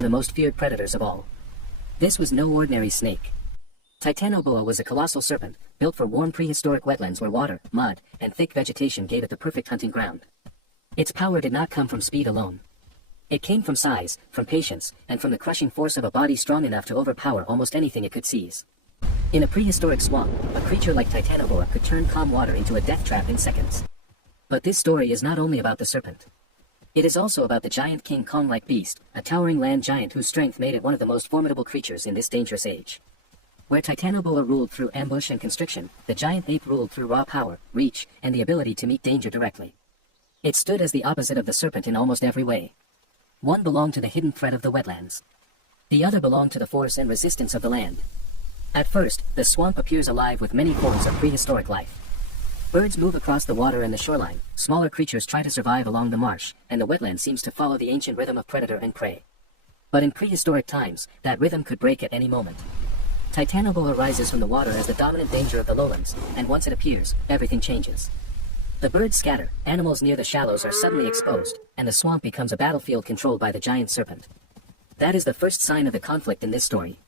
the most feared predators of all. This was no ordinary snake. Titanoboa was a colossal serpent, built for warm prehistoric wetlands where water, mud, and thick vegetation gave it the perfect hunting ground. Its power did not come from speed alone. It came from size, from patience, and from the crushing force of a body strong enough to overpower almost anything it could seize. In a prehistoric swamp, a creature like Titanoboa could turn calm water into a death trap in seconds. But this story is not only about the serpent. It is also about the giant King Kong-like beast, a towering land giant whose strength made it one of the most formidable creatures in this dangerous age. Where Titanoboa ruled through ambush and constriction, the giant ape ruled through raw power, reach, and the ability to meet danger directly. It stood as the opposite of the serpent in almost every way. One belonged to the hidden threat of the wetlands. The other belonged to the force and resistance of the land. At first, the swamp appears alive with many forms of prehistoric life. Birds move across the water and the shoreline, smaller creatures try to survive along the marsh, and the wetland seems to follow the ancient rhythm of predator and prey. But in prehistoric times, that rhythm could break at any moment. Titanoboa rises from the water as the dominant danger of the lowlands, and once it appears, everything changes. The birds scatter, animals near the shallows are suddenly exposed, and the swamp becomes a battlefield controlled by the giant serpent. That is the first sign of the conflict in this story.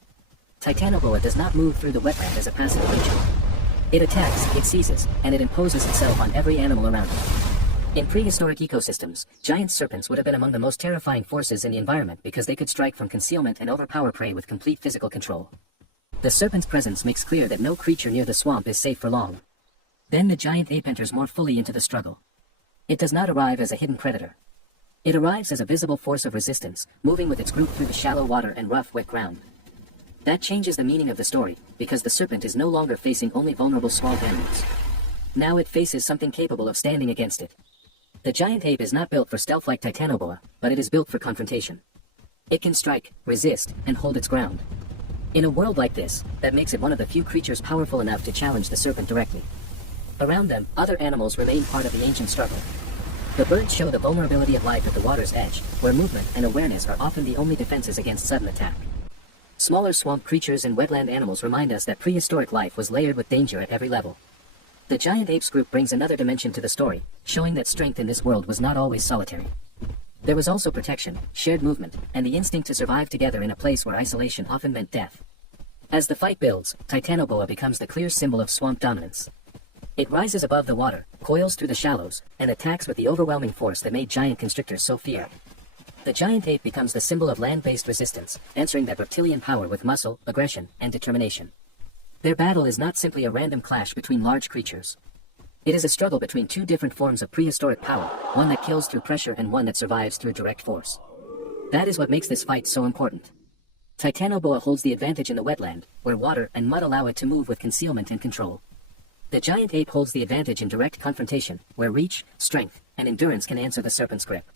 Titanoboa does not move through the wetland as a passive creature. It attacks, it seizes, and it imposes itself on every animal around it. In prehistoric ecosystems, giant serpents would have been among the most terrifying forces in the environment because they could strike from concealment and overpower prey with complete physical control. The serpent's presence makes clear that no creature near the swamp is safe for long. Then the giant ape enters more fully into the struggle. It does not arrive as a hidden predator. It arrives as a visible force of resistance, moving with its group through the shallow water and rough, wet ground. That changes the meaning of the story, because the serpent is no longer facing only vulnerable swamp animals. Now it faces something capable of standing against it. The giant ape is not built for stealth like Titanoboa, but it is built for confrontation. It can strike, resist, and hold its ground. In a world like this, that makes it one of the few creatures powerful enough to challenge the serpent directly. Around them, other animals remain part of the ancient struggle. The birds show the vulnerability of life at the water's edge, where movement and awareness are often the only defenses against sudden attack. Smaller swamp creatures and wetland animals remind us that prehistoric life was layered with danger at every level. The giant apes group brings another dimension to the story, showing that strength in this world was not always solitary. There was also protection, shared movement, and the instinct to survive together in a place where isolation often meant death. As the fight builds, Titanoboa becomes the clear symbol of swamp dominance. It rises above the water, coils through the shallows, and attacks with the overwhelming force that made giant constrictors so feared. The giant ape becomes the symbol of land-based resistance, answering that reptilian power with muscle, aggression, and determination. Their battle is not simply a random clash between large creatures. It is a struggle between two different forms of prehistoric power, one that kills through pressure and one that survives through direct force. That is what makes this fight so important. Titanoboa holds the advantage in the wetland, where water and mud allow it to move with concealment and control. The giant ape holds the advantage in direct confrontation, where reach, strength, and endurance can answer the serpent's grip.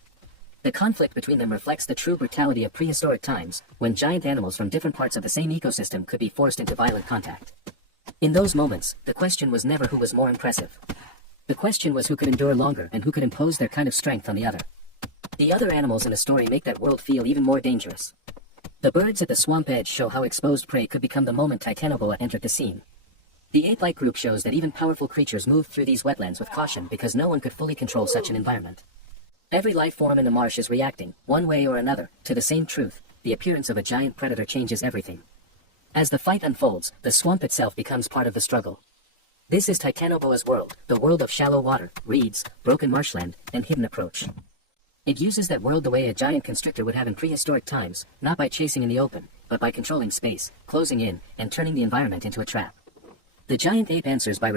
The conflict between them reflects the true brutality of prehistoric times, when giant animals from different parts of the same ecosystem could be forced into violent contact. In those moments, the question was never who was more impressive. The question was who could endure longer and who could impose their kind of strength on the other. The other animals in the story make that world feel even more dangerous. The birds at the swamp edge show how exposed prey could become the moment Titanoboa entered the scene. The ape-like group shows that even powerful creatures move through these wetlands with caution because no one could fully control such an environment. Every life form in the marsh is reacting, one way or another, to the same truth: the appearance of a giant predator changes everything. As the fight unfolds, the swamp itself becomes part of the struggle. This is Titanoboa's world, the world of shallow water, reeds, broken marshland, and hidden approach. It uses that world the way a giant constrictor would have in prehistoric times, not by chasing in the open, but by controlling space, closing in, and turning the environment into a trap. The giant ape answers by